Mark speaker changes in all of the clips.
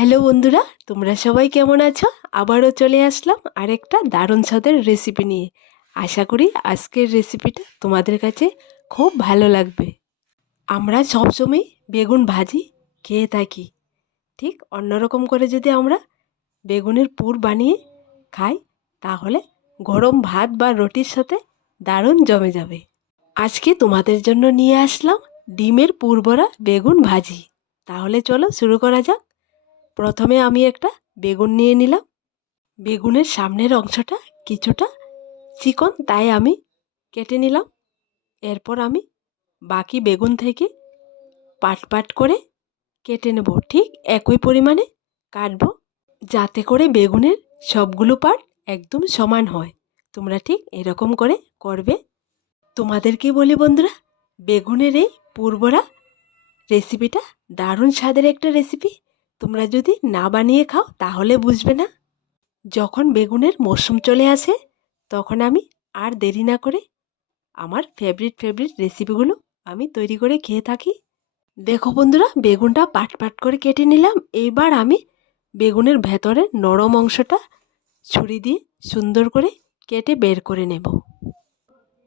Speaker 1: Hello বন্ধুরা, তোমরা সবাই কেমন আছো? আবারও চলে আসলাম আরেকটা দারুণ স্বাদের রেসিপি নিয়ে। আশা করি আজকের রেসিপিটা তোমাদের কাছে খুব ভালো লাগবে। আমরা সবসময় বেগুন ভাজি খেয়ে থাকি। ঠিক অন্যরকম করে যদি আমরা বেগুনের পুর বানিয়ে খাই, তাহলে গরম ভাত বা রুটির সাথে দারুণ জমে যাবে। আজকে তোমাদের জন্য নিয়ে আসলাম ডিমের পুর বেগুন ভাজি। তাহলে চলো শুরু করা যাক। প্রথমে আমি একটা বেগুন নিয়ে নিলাম। বেগুনের সামনের অংশটা কিছুটা চিকন, তাই আমি কেটে নিলাম। এরপর আমি বাকি বেগুন থেকে পাট পাট করে কেটে নেব। ঠিক একই পরিমাণে কাটবো যাতে করে বেগুনের সবগুলো পার্ট একদম সমান হয়। তোমরা ঠিক এরকম করে করবে। তোমাদেরকে বলি বন্ধুরা, বেগুনের এই পূর্বরা রেসিপিটা দারুণ স্বাদের একটা রেসিপি তোমরা যদি না বানিয়ে খাও, তাহলে বুঝবে না। যখন বেগুনের মরশুম চলে আসে, তখন আমি আর দেরি না করে আমার ফেভারিট ফেভারিট রেসিপিগুলো আমি তৈরি করে খেয়ে থাকি। দেখো বন্ধুরা, বেগুনটা পাট পাট করে কেটে নিলাম। এইবার আমি বেগুনের ভেতরের নরম অংশটা ছুরি দিয়ে সুন্দর করে কেটে বের করে নেব।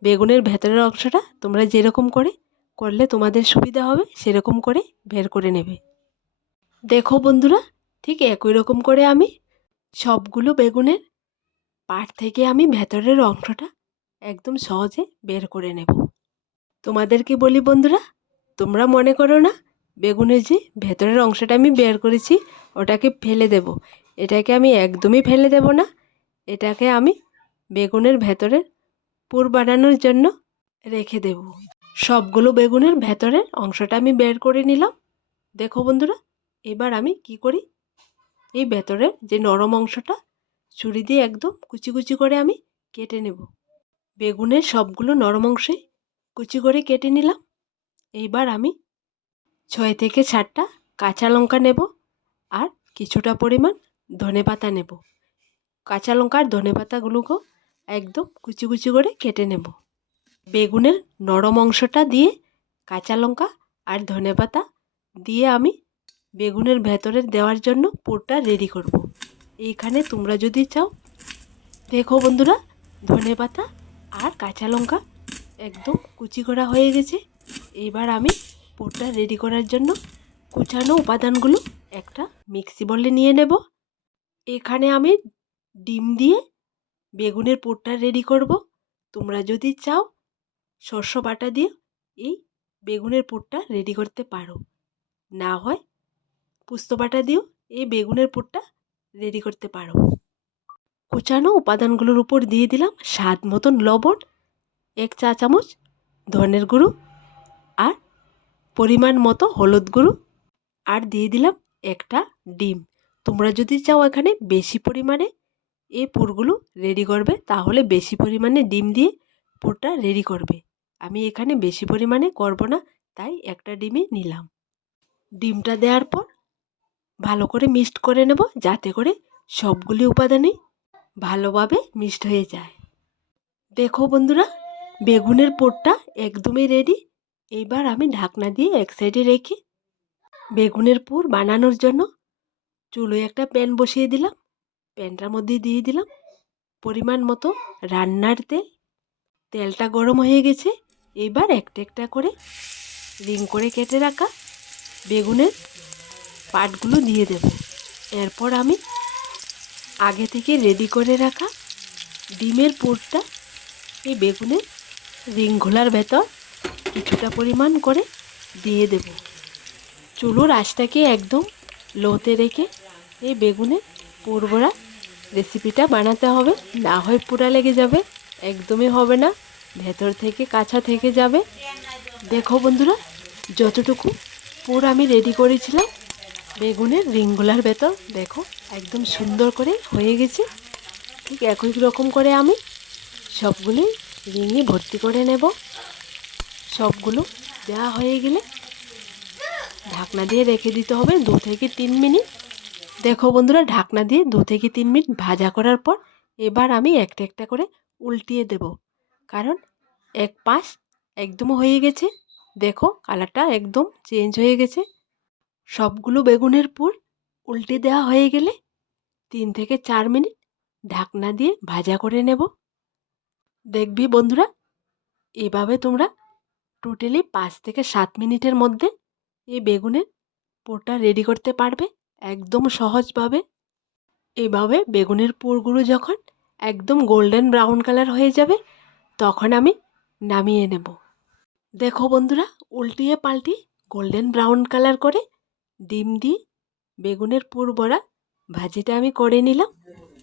Speaker 1: বেগুনের ভেতরের অংশটা তোমরা যেরকম করে করলে তোমাদের সুবিধা হবে, সেরকম করে বের করে নেবে। দেখো বন্ধুরা, ঠিক একই রকম করে আমি সবগুলো বেগুনের পাট থেকে আমি ভেতরের অংশটা একদম সহজে বের করে নেব। তোমাদেরকে বলি বন্ধুরা, তোমরা মনে করো না, বেগুনের যে ভেতরের অংশটা আমি বের করেছি, ওটাকে ফেলে দেব। এটাকে আমি একদমই ফেলে দেব না, এটাকে আমি বেগুনের ভেতরের পুর বানানোর জন্য রেখে দেব। সবগুলো বেগুনের ভেতরের অংশটা আমি বের করে নিলাম। দেখো বন্ধুরা এবার আমি কি করি? এই ভেতরের যে নরম অংশটা, ছুরি দিয়ে একদম কুচি কুচি করে আমি কেটে নেব। বেগুনের সবগুলো নরম অংশে কুচি করে কেটে নিলাম। এইবার আমি ছয় থেকে সাতটা কাঁচা লঙ্কা নেব আর কিছুটা পরিমাণ ধনে পাতা নেব। কাঁচা লঙ্কা আর ধনে পাতাগুলোকেও একদম কুচি কুচি করে কেটে নেব। বেগুনের নরম অংশটা দিয়ে কাঁচা লঙ্কা আর ধনে পাতা দিয়ে আমি বেগুনের ভেতরে দেওয়ার জন্য পুরটা রেডি করব। এইখানে তোমরা যদি চাও, দেখো বন্ধুরা, ধনে পাতা আর কাঁচা লঙ্কা একদম কুচি করা হয়ে গেছে। এবার আমি পুরটা রেডি করার জন্য কুচানো উপাদানগুলো একটা মিক্সি বলে নিয়ে নেব। এখানে আমি ডিম দিয়ে বেগুনের পুরটা রেডি করব। তোমরা যদি চাও শস্য বাটা দিয়ে এই বেগুনের পুরটা রেডি করতে পারো। না হয় পুস্ত বাটা দিয়েও এই বেগুনের পুরটা রেডি করতে পারো। কুচানো উপাদানগুলোর উপর দিয়ে দিলাম স্বাদ মতন লবণ, এক চা চামচ ধনের গুঁড়ো আর পরিমাণ মতো হলুদ গুঁড়ো আর দিয়ে দিলাম একটা ডিম। তোমরা যদি চাও এখানে বেশি পরিমাণে এই পুরগুলো রেডি করবে, তাহলে বেশি পরিমাণে ডিম দিয়ে পুরটা রেডি করবে। আমি এখানে বেশি পরিমাণে করব না, তাই একটা ডিমই নিলাম। ডিমটা দেওয়ার পর ভালো করে মিক্সড করে নেব যাতে করে সবগুলি উপাদানই ভালোভাবে মিক্সড হয়ে যায়। দেখো বন্ধুরা, বেগুনের পোটটা একদমই রেডি এইবার আমি ঢাকনা দিয়ে এক সাইডে রেখে বেগুনের পুর বানানোর জন্য চুলোয় একটা প্যান বসিয়ে দিলাম। প্যানটার মধ্যে দিয়ে দিলাম পরিমাণ মতো রান্নার তেল। তেলটা গরম হয়ে গেছে। এবার একটা একটা করে রিং করে কেটে রাখা বেগুনের পাটগুলো দিয়ে দেব। এরপর আমি আগে থেকে রেডি করে রাখা ডিমের পুরটা এই বেগুনের রিং ঘোলার ভেতর কিছুটা পরিমাণ করে দিয়ে দেব। চুলোর আঁচটাকে একদম লোতে রেখে এই বেগুনের পুরবড়া রেসিপিটা বানাতে হবে। না হয় পুরা লেগে যাবে, একদমই হবে না, ভেতর থেকে কাঁচা থেকে যাবে। দেখো বন্ধুরা, যতটুকু পুর আমি রেডি করেছিলাম বেগুনের রিংগুলার ভেতর দেখো, একদম সুন্দর করে হয়ে গেছে। ঠিক একই রকম করে আমি সবগুলি রিঙে ভর্তি করে নেব। সবগুলো দেওয়া হয়ে গেলে ঢাকনা দিয়ে রেখে দিতে হবে দু থেকে তিন মিনিট। দেখো বন্ধুরা, ঢাকনা দিয়ে দু থেকে তিন মিনিট ভাজা করার পর এবার আমি একটা একটা করে উল্টিয়ে দেব। কারণ এক পাশ একদম হয়ে গেছে। দেখো, কালারটা একদম চেঞ্জ হয়ে গেছে। সবগুলো বেগুনের পুর উল্টে দেওয়া হয়ে গেলে তিন থেকে চার মিনিট ঢাকনা দিয়ে ভাজা করে নেব। দেখবি বন্ধুরা, এভাবে তোমরা টোটালি পাঁচ থেকে সাত মিনিটের মধ্যে এই বেগুনের পুরটা রেডি করতে পারবে একদম সহজভাবে। এভাবে বেগুনের পুরগুলো যখন একদম গোল্ডেন ব্রাউন কালার হয়ে যাবে, তখন আমি নামিয়ে নেব। দেখো বন্ধুরা, উল্টিয়ে পাল্টিয়ে গোল্ডেন ব্রাউন কালার করে ডিম দিয়ে বেগুনের পুর বড়া, ভাজিটা আমি করে নিলাম।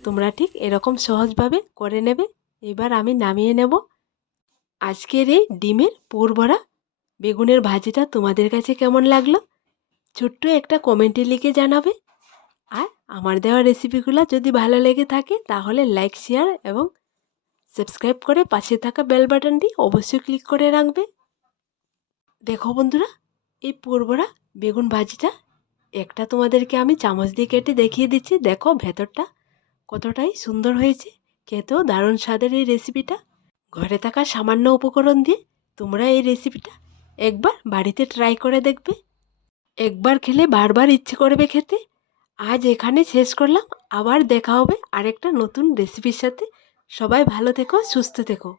Speaker 1: তোমরা ঠিক এরকম সহজভাবে করে নেবে। এবার আমি নামিয়ে নেব। আজকের এই ডিমের পুর ভরা বেগুনের ভাজিটা তোমাদের কাছে কেমন লাগল? ছোট্ট একটা কমেন্টে লিখে জানাবে। আর আমার দেওয়া রেসিপিগুলো যদি ভালো লেগে থাকে, তাহলে লাইক শেয়ার এবং সাবস্ক্রাইব করে পাশে থাকা বেল বাটনটি অবশ্যই ক্লিক করে রাখবে। দেখো বন্ধুরা, এই পুরবরা বেগুন ভাজিটা একটা তোমাদেরকে আমি চামচ দিয়ে কেটে দেখিয়ে দিচ্ছি। দেখো ভেতরটা কতটাই সুন্দর হয়েছে। খেতেও দারুণ স্বাদের এই রেসিপিটা ঘরে থাকা সামান্য উপকরণ দিয়ে তোমরা এই রেসিপিটা একবার বাড়িতে ট্রাই করে দেখবে। একবার খেলে বারবার ইচ্ছে করবে খেতে। আজ এখানে শেষ করলাম। আবার দেখা হবে আরেকটা নতুন রেসিপির সাথে। সবাই ভালো থেকো, সুস্থ থেকো।